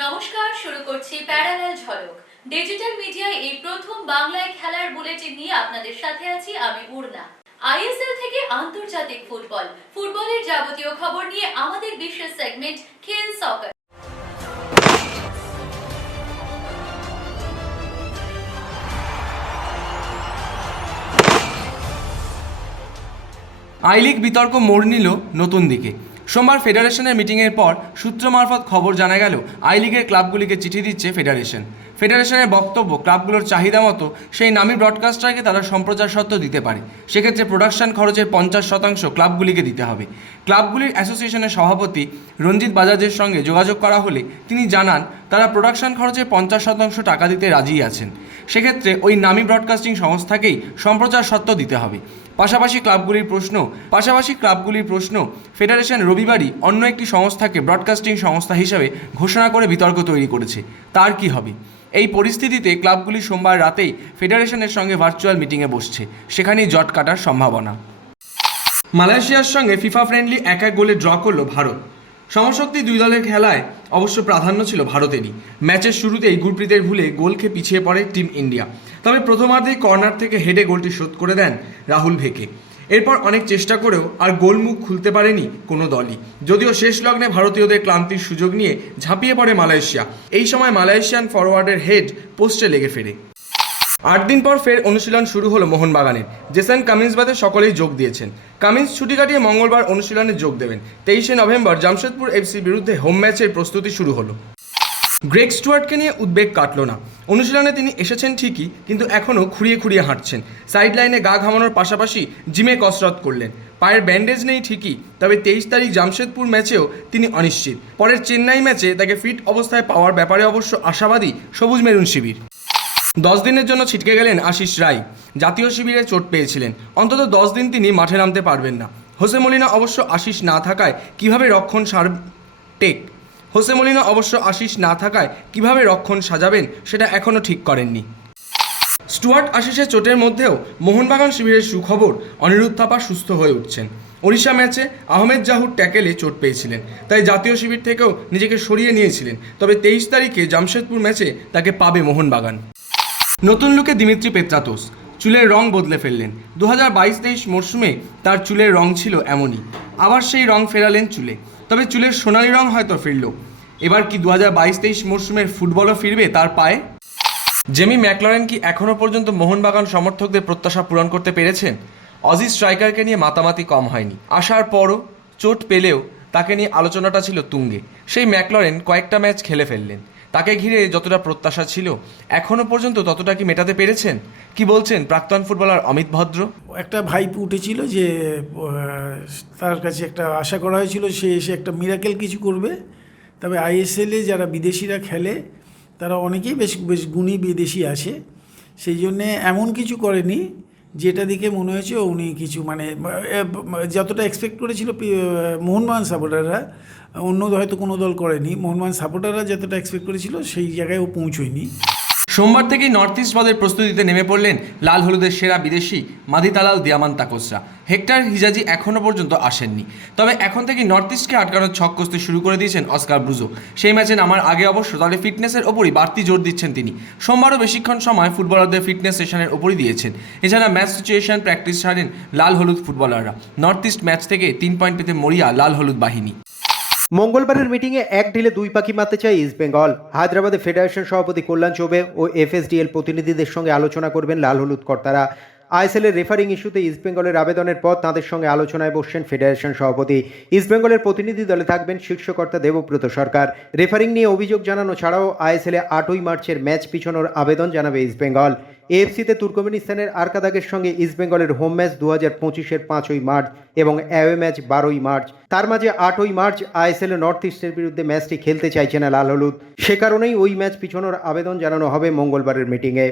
নমস্কার, শুরু করছি প্যারালাল ঝলক। ডিজিটাল মিডিয়ায় এই প্রথম বাংলায় খেলার বুলেটিন নিয়ে আপনাদের সাথে আছি আমি উর্না। আইএসএল থেকে আন্তর্জাতিক ফুটবলের যাবতীয় খবর নিয়ে আমাদের বিশেষ সেগমেন্ট খেল সকার। আই লিগ বিতর্ক মোড় নিল নতুন দিকে। সোমবার ফেডারেশনের মিটিংয়ের পর সূত্র মারফত খবর জানা গেল আই লিগের ক্লাবগুলিকে চিঠি দিচ্ছে ফেডারেশনের বক্তব্য, ক্লাবগুলোর চাহিদা মতো সেই নামী ব্রডকাস্টারকে তারা সম্প্রচার সত্ত্ব দিতে পারে। সেক্ষেত্রে প্রোডাকশন খরচের 50% ক্লাবগুলিকে দিতে হবে। ক্লাবগুলির অ্যাসোসিয়েশনের সভাপতি রঞ্জিত বাজাজের সঙ্গে যোগাযোগ করা হলে তিনি জানান তারা প্রোডাকশন খরচের 50% টাকা দিতে রাজি আছেন। সেক্ষেত্রে ওই নামী ব্রডকাস্টিং সংস্থাকেই সম্প্রচার সত্ত্ব দিতে হবে। পাশাপাশি ক্লাবগুলির প্রশ্ন ফেডারেশন রবিবারই অন্য একটি সংস্থাকে ব্রডকাস্টিং সংস্থা হিসেবে ঘোষণা করে বিতর্ক তৈরি করেছে। তার কি হবে? এই পরিস্থিতিতে ক্লাবগুলি সোমবার রাতেই ফেডারেশনের সঙ্গে ভার্চুয়াল মিটিংয়ে বসছে। সেখানেই জট কাটার সম্ভাবনা। মালয়েশিয়ার সঙ্গে ফিফা ফ্রেন্ডলি 1-1 গোলে ড্র করল ভারত। সমশক্তি দুই দলের খেলায় অবশ্য প্রাধান্য ছিল ভারতেরই। ম্যাচের শুরুতেই গুরপ্রীতের ভুলে গোল খেয়ে পিছিয়ে পড়ে টিম ইন্ডিয়া। তবে প্রথমার্ধেই কর্নার থেকে হেডে গোলটি শোধ করে দেন রাহুল ভেকে। এরপর অনেক চেষ্টা করেও আর গোলমুখ খুলতে পারেনি কোনো দলই। যদিও শেষ লগ্নে ভারতীয়দের ক্লান্তির সুযোগ নিয়ে ঝাঁপিয়ে পড়ে মালয়েশিয়া। এই সময় মালয়েশিয়ান ফরওয়ার্ডের হেড পোস্টে লেগে ফেরে। 8 দিন পর ফের অনুশীলন শুরু হলো মোহনবাগানের। জেসন কামিন্স বাদে সকলেই যোগ দিয়েছেন। কামিন্স ছুটি কাটিয়ে মঙ্গলবার অনুশীলনে যোগ দেবেন। 23 নভেম্বর জামশেদপুর এফসির বিরুদ্ধে হোম ম্যাচের প্রস্তুতি শুরু হলো। গ্রেগ স্টুয়ার্টকে নিয়ে উদ্বেগ কাটল না। অনুশীলনে তিনি এসেছেন ঠিকই, কিন্তু এখনও খুঁড়িয়ে হাঁটছেন। সাইড লাইনে গা ঘামানোর পাশাপাশি জিমে কসরত করলেন। পায়ের ব্যান্ডেজ নেই ঠিকই, তবে 23 তারিখ জামশেদপুর ম্যাচেও তিনি অনিশ্চিত। পরের চেন্নাই ম্যাচে তাকে ফিট অবস্থায় পাওয়ার ব্যাপারে অবশ্য আশাবাদী সবুজ মেরুন শিবির। 10 দিনের জন্য ছিটকে গেলেন আশিস রায়। জাতীয় শিবিরে চোট পেয়েছিলেন। অন্তত 10 দিন তিনি মাঠে নামতে পারবেন না। হোসে মলিনা অবশ্য আশিস না থাকায় কিভাবে রক্ষণ সাজাবেন সেটা এখনও ঠিক করেননি। স্টুয়ার্ট আশিসের চোটের মধ্যেও মোহনবাগান শিবিরের সুখবর, অনিরুদ্ধ থাপা সুস্থ হয়ে উঠছেন। ওড়িশা ম্যাচে আহমেদ জাহুর ট্যাকেলে চোট পেয়েছিলেন, তাই জাতীয় শিবির থেকেও নিজেকে সরিয়ে নিয়েছিলেন। তবে 23 তারিখে জামশেদপুর ম্যাচে তাকে পাবে মোহনবাগান। নতুন লুকে দিমিত্রি পেত্রাতোস চুলের রং বদলে ফেললেন। 2022-23 মরশুমে তার চুলের রং ছিল এমনই, আবার সেই রং ফেরালেন চুলে। তবে চুলের সোনালি রং হয়তো ফিরল। এবার কি 2022-23 মরশুমের ফুটবলও ফিরবে তার পায়ে? জেমি ম্যাকলরেন কি এখনও পর্যন্ত মোহনবাগান সমর্থকদের প্রত্যাশা পূরণ করতে পেরেছেন? অজি স্ট্রাইকারকে নিয়ে মাতামাতি কম হয়নি। আসার পরও চোট পেলেও তাকে নিয়ে আলোচনাটা ছিল তুঙ্গে। সেই ম্যাকলরেন কয়েকটা ম্যাচ খেলে ফেললেন। তাকে ঘিরে যতটা প্রত্যাশা ছিল এখনও পর্যন্ত ততটা কি মেটাতে পেরেছেন? কি বলছেন প্রাক্তন ফুটবলার অমিত ভদ্র? একটা ভাইপ উঠেছিল যে তার কাছে একটা আশা করা হয়েছিল সে এসে একটা মিরাকেল কিছু করবে। তবে আইএসএলে যারা বিদেশিরা খেলে তারা অনেকেই বেশ গুণী বিদেশি আছে, সেই জন্যে এমন কিছু করেনি যেটা দেখে মনে হয়েছে উনি কিছু যতটা এক্সপেক্ট করেছিল মোহনবাগান সাপোর্টাররা, অন্য হয়তো কোনো দল করেনি, মোহনবাগান সাপোর্টাররা যতটা এক্সপেক্ট করেছিল সেই জায়গায় ও পৌঁছয়নি। সোমবার থেকেই নর্থ ইস্ট পদের প্রস্তুতিতে নেমে পড়লেন লাল হলুদের সেরা বিদেশি মাদিতালাল দিয়ামান্তাকোসরা। হেক্টর হিজাজি এখনও পর্যন্ত আসেননি। তবে এখন থেকেই নর্থ ইস্টকে আটকানোর ছক কষতে শুরু করে দিয়েছেন অস্কার ব্রুজো। সেই ম্যাচে নামার আগে অবশ্য দলের ফিটনেসের ওপরই বাড়তি জোর দিচ্ছেন তিনি। সোমবারও বেশিক্ষণ সময় ফুটবলারদের ফিটনেস সেশনের ওপরই দিয়েছেন। এছাড়া ম্যাচ সিচুয়েশন প্র্যাকটিস ছাড়েন লাল হলুদ ফুটবলাররা। নর্থ ইস্ট ম্যাচ থেকে 3 পয়েন্ট পেতে মরিয়া লাল হলুদ বাহিনী। মঙ্গলবারের মিটিংয়ে এক ঢিলে দুই পাখি মারতে চায় ইস্টবেঙ্গল। হায়দ্রাবাদে ফেডারেশন সভাপতি কল্যাণ চৌবে ও এফএসডিএল প্রতিনিধিদের সঙ্গে আলোচনা করবেন লাল হলুদ কর্তারা। আইএসএলের রেফারিং ইস্যুতে ইস্টবেঙ্গলের আবেদনের পর তাঁদের সঙ্গে আলোচনায় বসছেন ফেডারেশন সভাপতি। ইস্টবেঙ্গলের প্রতিনিধি দলে থাকবেন শীর্ষকর্তা দেবব্রত সরকার। রেফারিং নিয়ে অভিযোগ জানানো ছাড়াও আইএসএলে 8ই মার্চের ম্যাচ পিছনোর আবেদন জানাবে ইস্টবেঙ্গল। এএফসিতে তুর্কমেনিস্তানের আরকাদাগের সঙ্গে ইস্টবেঙ্গলের হোম ম্যাচ 2025-এর 5ই মার্চ এবং অ্যাওয়ে ম্যাচ 12ই মার্চ। তার মাঝে 8ই মার্চ আইএসএলে নর্থ ইস্টের বিরুদ্ধে ম্যাচটি খেলতে চাইছে না লাল হলুদ। সে কারণেই ওই ম্যাচ পিছনোর আবেদন জানানো হবে মঙ্গলবারের মিটিংয়ে।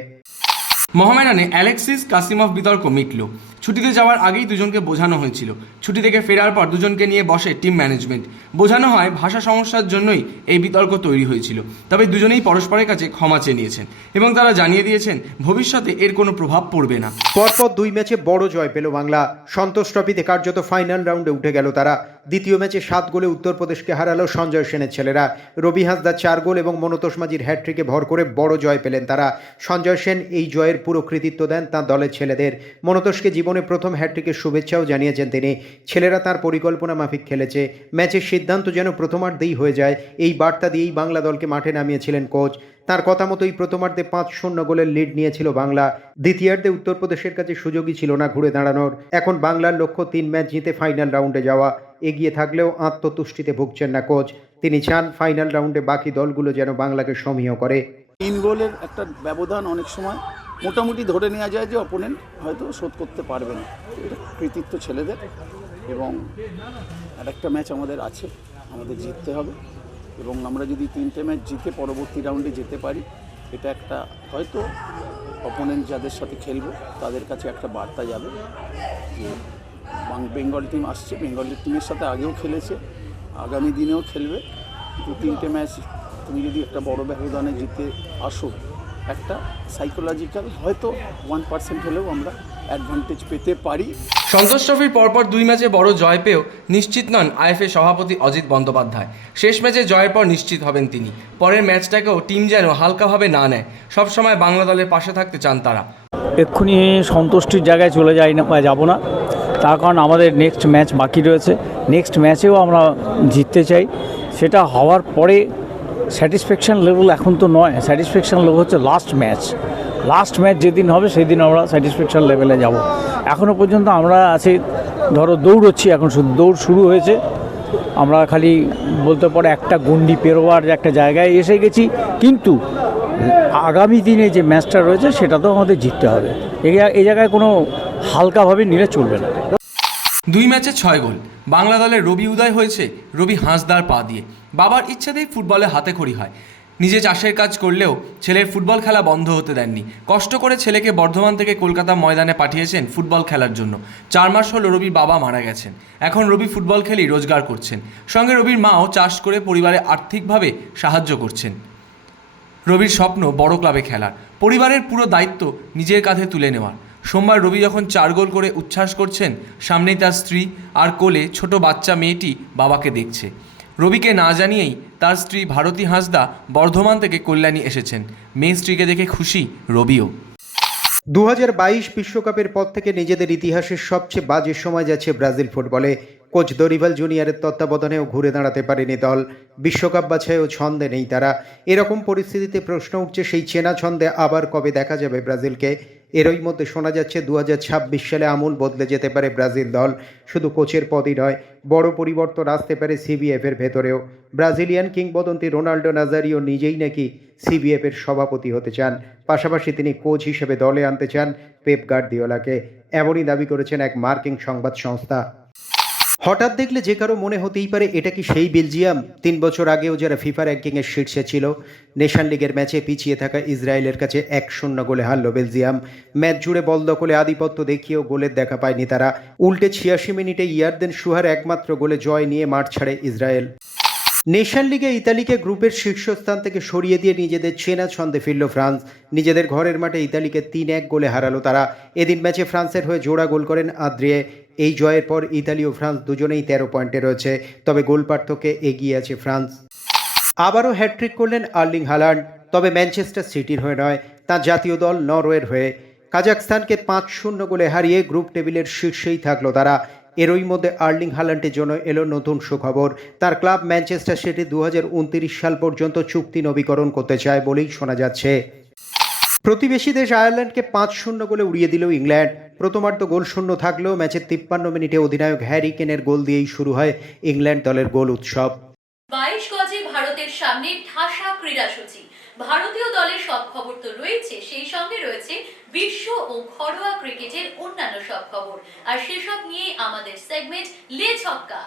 মোহামেডানে অ্যালেক্সিস কাসিমভ বিতর্ক মিটল। ছুটিতে যাওয়ার আগেই দুজনকে বোঝানো হয়েছিল। ছুটি থেকে ফেরার পর দুজনকে নিয়ে বসে টিম ম্যানেজমেন্ট। বোঝানো হয় ভাষা সমস্যার জন্যই এই বিতর্ক তৈরি হয়েছিল। তবে দুজনেই পরস্পরের কাছে ক্ষমা চেয়ে নিয়েছেন এবং তারা জানিয়ে দিয়েছেন ভবিষ্যতে এর কোনো প্রভাব পড়বে না। পরপর 2 ম্যাচে বড় জয় পেল বাংলা। সন্তোষ ট্রফিতে কার্যত ফাইনাল রাউন্ডে উঠে গেল তারা। দ্বিতীয় ম্যাচে 7 গোলে উত্তরপ্রদেশকে হারালো সঞ্জয় সেনের ছেলেরা। রবি হাঁসদার 4 গোল এবং মনতোষ মাঝির হ্যাট্রিকে ভর করে বড় জয় পেলেন তারা। সঞ্জয় সেন এই জয়ের পুরো কৃতিত্ব দেন তাঁর দলের ছেলেদের। মনতোষকে জীবনে প্রথম হ্যাট্রিকের শুভেচ্ছাও জানিয়েছেন তিনি। ছেলেরা তার পরিকল্পনা মাফিক খেলেছে। ম্যাচের সিদ্ধান্ত যেন প্রথমার্ধেই হয়ে যায়, এই বার্তা দিয়েই বাংলা দলকে মাঠে নামিয়েছিলেন কোচ। তার কথা মতোই প্রথমার্ধে 5-0 গোলের লিড নিয়েছিল বাংলা। দ্বিতীয়ার্ধে উত্তরপ্রদেশের কাছে সুযোগই ছিল না ঘুরে দাঁড়ানোর। এখন বাংলার লক্ষ্য 3 ম্যাচ জিতে ফাইনাল রাউন্ডে যাওয়া। এগিয়ে থাকলেও আত্মতুষ্টিতে ভুগছেন না কোচ। তিনি চান ফাইনাল রাউন্ডে বাকি দলগুলো যেন বাংলাকে সমীহ করে। 3 গোলের একটা ব্যবধান অনেক সময় মোটামুটি ধরে নেওয়া যায় যে অপোনেন্ট হয়তো শোধ করতে পারবে না। এটা কৃতিত্ব ছেলেদের এবং আরেকটা ম্যাচ আমাদের আছে, আমাদের জিততে হবে এবং আমরা যদি 3টে ম্যাচ জিতে পরবর্তী রাউন্ডে যেতে পারি, এটা একটা হয়তো অপোনেন্ট যাদের সাথে খেলবো তাদের কাছে একটা বার্তা যাবে যে বেঙ্গল টিম আসছে, বেঙ্গল টিমের সাথে আগেও খেলেছে, আগামী দিনেও খেলবে। কিন্তু 3টে ম্যাচ তুমি যদি একটা বড় ব্যবধানে জিতে আসো, একটা সাইকোলজিক্যাল হয়তো 1% হলেও আমরা অ্যাডভান্টেজ পেতে পারি। সন্তোষ ট্রফির পরপর 2 ম্যাচে বড় জয় পেয়েও নিশ্চিত নন আইএফএ সভাপতি অজিত বন্দ্যোপাধ্যায়। শেষ ম্যাচে জয়ের পর নিশ্চিত হবেন তিনি। পরের ম্যাচটাকেও টিম যেন হালকাভাবে না নেয়, সবসময় বাংলা দলের পাশে থাকতে চান তারা। এক্ষুনি সন্তুষ্টির জায়গায় চলে যাই না, যাব না, তার কারণ আমাদের নেক্সট ম্যাচ বাকি রয়েছে। নেক্সট ম্যাচেও আমরা জিততে চাই। সেটা হওয়ার পরে স্যাটিসফ্যাকশান লেভেল এখন তো নয়, স্যাটিসফ্যাকশান লেভেল হচ্ছে লাস্ট ম্যাচ যেদিন হবে সেদিন আমরা স্যাটিসফ্যাকশান লেভেলে যাব। এখনও পর্যন্ত আমরা আছি ধরো দৌড়চ্ছি, এখন শুধু দৌড় শুরু হয়েছে। আমরা খালি বলতে পারে একটা গণ্ডি পেরোবার একটা জায়গায় এসে গেছি, কিন্তু আগামী দিনে যে ম্যাচটা রয়েছে সেটা তো আমাদের জিততে হবে। এই জায়গায় কোনো হালকাভাবে নিলে চলবে না। 2 ম্যাচে 6 গোল। বাংলা দলের রবি উদয় হয়েছে রবি হাঁসদার পা দিয়ে। বাবার ইচ্ছাতেই ফুটবলে হাতেখড়ি হয়। নিজে চাষের কাজ করলেও ছেলের ফুটবল খেলা বন্ধ হতে দেননি। কষ্ট করে ছেলেকে বর্ধমান থেকে কলকাতা ময়দানে পাঠিয়েছেন ফুটবল খেলার জন্য। 4 মাস হলো রবির বাবা মারা গেছেন। এখন রবি ফুটবল খেলেই রোজগার করছেন। সঙ্গে রবির মাও চাষ করে পরিবারে আর্থিকভাবে সাহায্য করছেন। রবির স্বপ্ন বড় ক্লাবে খেলার, পরিবারের পুরো দায়িত্ব নিজের কাঁধে তুলে নেওয়ার। সোমবার রবি যখন 4 গোল করে উচ্ছ্বাস করছেন, সামনেই তার স্ত্রী আর কোলে ছোট বাচ্চা মেয়েটি বাবাকে দেখছে। রবিকে না জানিয়েই তার স্ত্রী ভারতী হাঁসদা বর্ধমান থেকে কল্যাণী এসেছেন। মেয়ে স্ত্রীকে দেখে খুশি রবিও। 2022 বিশ্বকাপের পর থেকে নিজেদের ইতিহাসের সবচেয়ে বাজে সময় যাচ্ছে ব্রাজিল ফুটবলে। কোচ দরিভাল জুনিয়রের তত্ত্বাবধানেও ঘুরে দাঁড়াতে পারেনি দল। বিশ্বকাপ বাছাইও ছন্দে নেই তারা। এরকম পরিস্থিতিতে প্রশ্ন উঠছে সেই চেনা ছন্দে আবার কবে দেখা যাবে ব্রাজিলকে। এরই মধ্যে শোনা যাচ্ছে 2026 সালে আমূল বদলে যেতে পারে ব্রাজিল দল। শুধু কোচের পদই নয়, বড় পরিবর্তন আসতে পারে সিবিএফের ভেতরেও। ব্রাজিলিয়ান কিংবদন্তি রোনাল্ডো নাজারিও নিজেই নাকি সিবিএফের সভাপতি হতে চান। পাশাপাশি তিনি কোচ হিসেবে দলে আনতে চান পেপ গার্দিওলাকে। এমনই দাবি করেছেন এক মার্কিন সংবাদ সংস্থা। হঠাৎ দেখলে যে কারো মনে হতেই পারে এটা কি সেই বেলজিয়াম 3 বছর আগেও যারা ফিফা র্যাঙ্কিংয়ের শীর্ষে ছিল। নেশন লিগের ম্যাচে পিছিয়ে থাকা ইসরায়েলের কাছে 1-0 গোলে হারল বেলজিয়াম। ম্যাচ জুড়ে বল দখলে আধিপত্য দেখিয়েও গোলের দেখা পায়নি তারা। উল্টে 86 মিনিটে ইয়ারদেন সুহার একমাত্র গোলে জয় নিয়ে মাঠ ছাড়ে ইসরায়েল। নেশন লিগে ইতালিকে গ্রুপের শীর্ষস্থান থেকে সরিয়ে দিয়ে নিজেদের চেনা ছন্দে ফিরল ফ্রান্স। নিজেদের ঘরের মাঠে ইতালিকে 3-1 গোলে হারালো তারা। এদিন ম্যাচে ফ্রান্সের হয়ে জোড়া গোল করেন আদ্রিয়ে। এই জয়ের পর ইতালি ও ফ্রান্স দুজনেই 13 পয়েন্টে রয়েছে, তবে গোল পার্থক্যে এগিয়ে আছে ফ্রান্স। আবারও হ্যাট্রিক করলেন আর্লিং হালান্ড, তবে ম্যানচেস্টার সিটির হয়ে নয়, তার জাতীয় দল নরওয়ের হয়ে। কাজাখস্তানকে 5-0 গোলে হারিয়ে গ্রুপ টেবিলের শীর্ষেই থাকলো তারা। এরই মধ্যে আর্লিং হালান্ডের জন্য এলো নতুন সুখবর। তার ক্লাব ম্যানচেস্টার সিটি 2029 সাল পর্যন্ত চুক্তি নবীকরণ করতে চায় বলেই শোনা যাচ্ছে। প্রতিবেশী দেশ আয়ারল্যান্ডকে 5-0 গোলে উড়িয়ে দিল ইংল্যান্ড। প্রথমার্ধ গোল শূন্য থাকলেও ম্যাচের 53 মিনিটে অধিনায়ক হ্যারি কেনের গোল দিয়েই শুরু হয় ইংল্যান্ড দলের গোল উৎসব। 22 গজে ভারতের সামনে ঠাসা ক্রীড়াসূচি। ভারতীয় দলের সব খবর তো রয়েছে, সেই সঙ্গে রয়েছে বিশ্ব ও ঘরোয়া ক্রিকেটের অন্যান্য সব খবর। আর সেসব নিয়ে আমাদের সেগমেন্ট লে ছক্কা।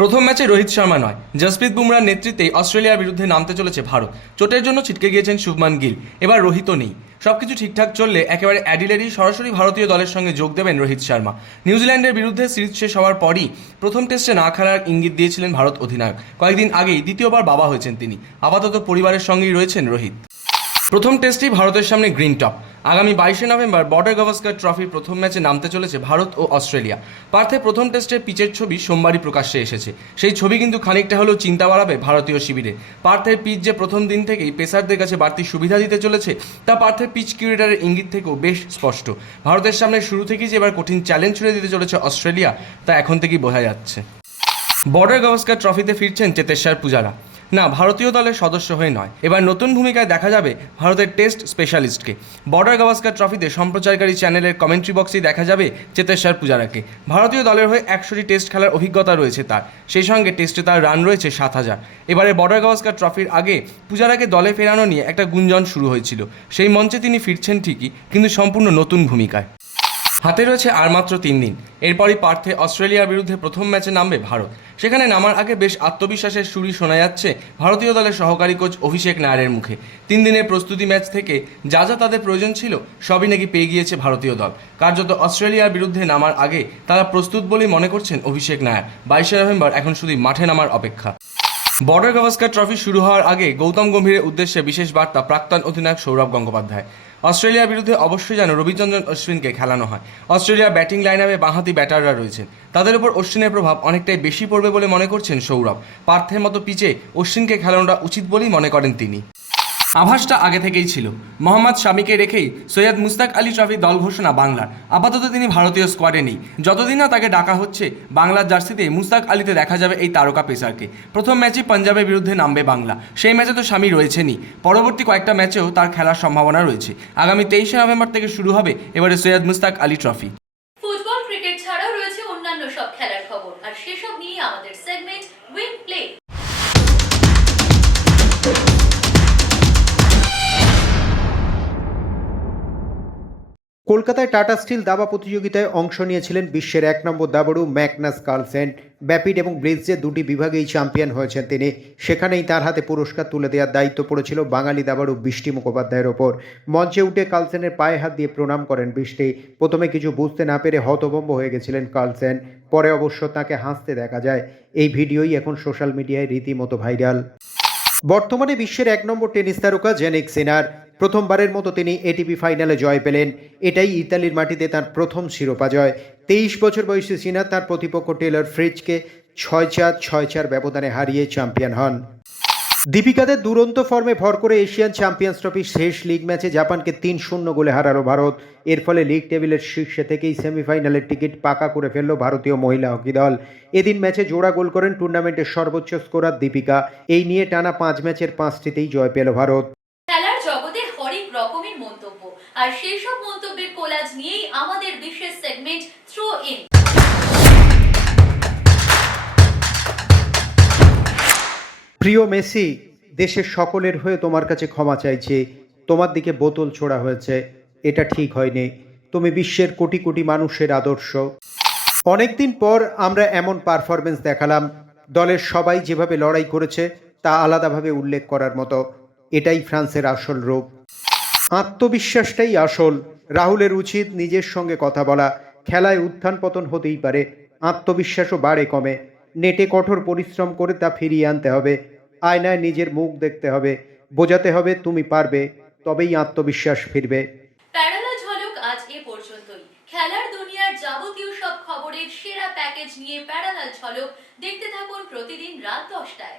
প্রথম ম্যাচে রোহিত শর্মা নয়, জসপ্রীত বুমরার নেতৃত্বেই অস্ট্রেলিয়ার বিরুদ্ধে নামতে চলেছে ভারত। চোটের জন্য ছিটকে গিয়েছেন শুভমান গিল, এবার রোহিতও নেই। সবকিছু ঠিকঠাক চললে একেবারে অ্যাডিলেডেই সরাসরি ভারতীয় দলের সঙ্গে যোগ দেবেন রোহিত শর্মা। নিউজিল্যান্ডের বিরুদ্ধে সিরিজ শেষ হওয়ার পরই প্রথম টেস্টে না খেলার ইঙ্গিত দিয়েছিলেন ভারত অধিনায়ক। কয়েকদিন আগেই দ্বিতীয়বার বাবা হয়েছেন তিনি। আপাতত পরিবারের সঙ্গেই রয়েছেন রোহিত। প্রথম টেস্টেই ভারতের সামনে গ্রিন টপ। আগামী 22শে নভেম্বর বর্ডার গাভাস্কার ট্রফির প্রথম ম্যাচে নামতে চলেছে ভারত ও অস্ট্রেলিয়া। পার্থে প্রথম টেস্টের পিচের ছবি সোমবারই প্রকাশ্যে এসেছে। সেই ছবি কিন্তু খানিকটা হলেও চিন্তা বাড়াবে ভারতীয় শিবিরে। পার্থের পিচ যে প্রথম দিন থেকেই পেসারদের কাছে বাড়তি সুবিধা দিতে চলেছে তা পার্থের পিচ কিউরেটারের ইঙ্গিত থেকেও বেশ স্পষ্ট। ভারতের সামনে শুরু থেকেই যে এবার কঠিন চ্যালেঞ্জ ছুড়ে দিতে চলেছে অস্ট্রেলিয়া তা এখন থেকেই বোঝা যাচ্ছে। বর্ডার গাভাস্কার ট্রফিতে ফিরছেন চেতেশ্বর পূজারা। না, ভারতীয় দলের সদস্য হয়ে নয়, এবার নতুন ভূমিকায় দেখা যাবে ভারতের টেস্ট স্পেশালিস্টকে। বর্ডার গাভাস্কার ট্রফিতে সম্প্রচারকারী চ্যানেলের কমেন্ট্রি বক্সেই দেখা যাবে চেতেশ্বর পূজারাকে। ভারতীয় দলের হয়ে 100টি টেস্ট খেলার অভিজ্ঞতা রয়েছে তার, সেই সঙ্গে টেস্টে তার রান রয়েছে 7000। এবারে বর্ডার গাভাস্কার ট্রফির আগে পূজারাকে দলে ফেরানো নিয়ে একটা গুঞ্জন শুরু হয়েছিল। সেই মঞ্চে তিনি ফিরছেন ঠিকই, কিন্তু সম্পূর্ণ নতুন ভূমিকায়। হাতে রয়েছে আর মাত্র 3 দিন, এরপরই পার্থে অস্ট্রেলিয়ার বিরুদ্ধে প্রথম ম্যাচে নামবে ভারত। সেখানে নামার আগে বেশ আত্মবিশ্বাসের সুরই শোনা যাচ্ছে ভারতীয় দলের সহকারী কোচ অভিষেক নায়ারের মুখে। 3 দিনের প্রস্তুতি ম্যাচ থেকে যা যা তাদের প্রয়োজন ছিল সবই নাকি পেয়ে গিয়েছে ভারতীয় দল। কার্যত অস্ট্রেলিয়ার বিরুদ্ধে নামার আগে তারা প্রস্তুত বলেই মনে করছেন অভিষেক নায়ার। 22শে নভেম্বর এখন শুধু মাঠে নামার অপেক্ষা। বর্ডার গাভাস্কার ট্রফি শুরু হওয়ার আগে গৌতম গম্ভীরের উদ্দেশ্যে বিশেষ বার্তা প্রাক্তন অধিনায়ক সৌরভ গঙ্গোপাধ্যায়। অস্ট্রেলিয়ার বিরুদ্ধে অবশ্যই যেন রবিচন্দ্রন অশ্বিনকে খেলানো হয়। অস্ট্রেলিয়ার ব্যাটিং লাইনআপে বাঁহাতি ব্যাটাররা রয়েছেন, তাদের উপর অশ্বিনের প্রভাব অনেকটাই বেশি পড়বে বলে মনে করছেন সৌরভ। পার্থের মতো পিচে অশ্বিনকে খেলানোটা উচিত বলেই মনে করেন তিনি। আভাসটা আগে থেকেই ছিল, মোহাম্মদ শামিকে রেখেই সৈয়দ মুস্তাক আলী ট্রফির দল ঘোষণা বাংলার। আপাতত তিনি ভারতীয় স্কোয়াডে নেই, যতদিন না তাকে ডাকা হচ্ছে বাংলার জার্সিতে মুস্তাক আলীতে দেখা যাবে এই তারকা পেসারকে। প্রথম ম্যাচে পাঞ্জাবের বিরুদ্ধে নামবে বাংলা, সেই ম্যাচে তো শামি রয়েছেনই, পরবর্তী কয়েকটা ম্যাচেও তার খেলার সম্ভাবনা রয়েছে। আগামী 23শে নভেম্বর থেকে শুরু হবে এবারে Syed Mushtaq Ali trophy. Football, cricket ছাড়াও রয়েছে অন্যান্য সব খেলার খবর, আর সেসব নিয়ে আমাদের সেগমেন্ট উইন প্লে। কলকাতায় টাটা স্টিল দাবা প্রতিযোগিতায় অংশ নিয়েছিলেন বিশ্বের 1 নম্বর দাবাড়ু ম্যাগনাস কার্লসেন। ব্যাপিড এবং ব্রিজে দুটি বিভাগেই চ্যাম্পিয়ন হয়েছেন তিনি। সেখানেই তার হাতে পুরস্কার তুলে দেওয়ার দায়িত্ব পড়েছিল বাঙালি দাবাড়ু বৃষ্টি মুখোপাধ্যায়ের ওপর। মঞ্চে উঠে কার্লসেনের পায়ে হাত দিয়ে প্রণাম করেন বৃষ্টি। প্রথমে কিছু বুঝতে না পেরে হতভম্ব হয়ে গেছিলেন কার্লসেন, পরে অবশ্য তাকে হাসতে দেখা যায়। এই ভিডিওই এখন সোশ্যাল মিডিয়ায় রীতিমতো ভাইরাল। বর্তমানে বিশ্বের 1 নম্বর টেনিস তারকা জ্যানিক সিনার। প্রথমবারের মতো তিনি এটিপি ফাইনালে জয় পেলেন। এটাই ইতালির মাটিতে তার প্রথম শিরোপা জয়। 23 বছর বয়সী সিনার তার প্রতিপক্ষ টেলর ফ্রিজকে 6-4, 6-4 ব্যবধানে হারিয়ে চ্যাম্পিয়ন হন। দীপিকাদের দুরন্ত ফর্মে ভর করে এশিয়ান চ্যাম্পিয়ন্স ট্রফির শেষ লিগ ম্যাচে জাপানকে 3-0 গোলে হারালো ভারত। এর ফলে লিগ টেবিলের শীর্ষে থেকেই সেমিফাইনালের টিকিট পাকা করে ফেলল ভারতীয় মহিলা হকি দল। এদিন ম্যাচে জোড়া গোল করেন টুর্নামেন্টের সর্বোচ্চ স্কোরার দীপিকা। এই নিয়ে টানা 5 ম্যাচের 5টিতেই জয় পেল ভারত। খেলার জগতে হরেক রকমের মন্তব্য, আর সেই সব মন্তব্যের কোলাজ নিয়েই আমাদের বিশেষ সেগমেন্ট থ্রো ইন। প্রিয় মেসি, দেশের সকলের হয়ে তোমার কাছে ক্ষমা চাইছি। তোমার দিকে বোতল ছোড়া হয়েছে, এটা ঠিক হয়নি। তুমি বিশ্বের কোটি কোটি মানুষের আদর্শ। অনেকদিন পর আমরা এমন পারফরমেন্স দেখালাম। দলের সবাই যেভাবে লড়াই করেছে তা আলাদাভাবে উল্লেখ করার মতো। এটাই ফ্রান্সের আসল রূপ। আত্মবিশ্বাসটাই আসল। রাহুলের উচিত নিজের সঙ্গে কথা বলা। খেলায় উত্থান পতন হতেই পারে, আত্মবিশ্বাসও বাড়ে কমে। নেটে কঠোর পরিশ্রম করে তা ফিরিয়ে আনতে হবে। আয়নায় নিজের মুখ দেখতে হবে, বোঝাতে হবে তুমি পারবে, তবেই আত্মবিশ্বাস ফিরবে। প্যারালাল ঝলক আজ এ পর্যন্তই। খেলার দুনিয়ার যাবতীয় সব খবরের সেরা প্যাকেজ নিয়ে প্যারালাল ঝলক দেখতে থাকুন প্রতিদিন রাত 10টায়।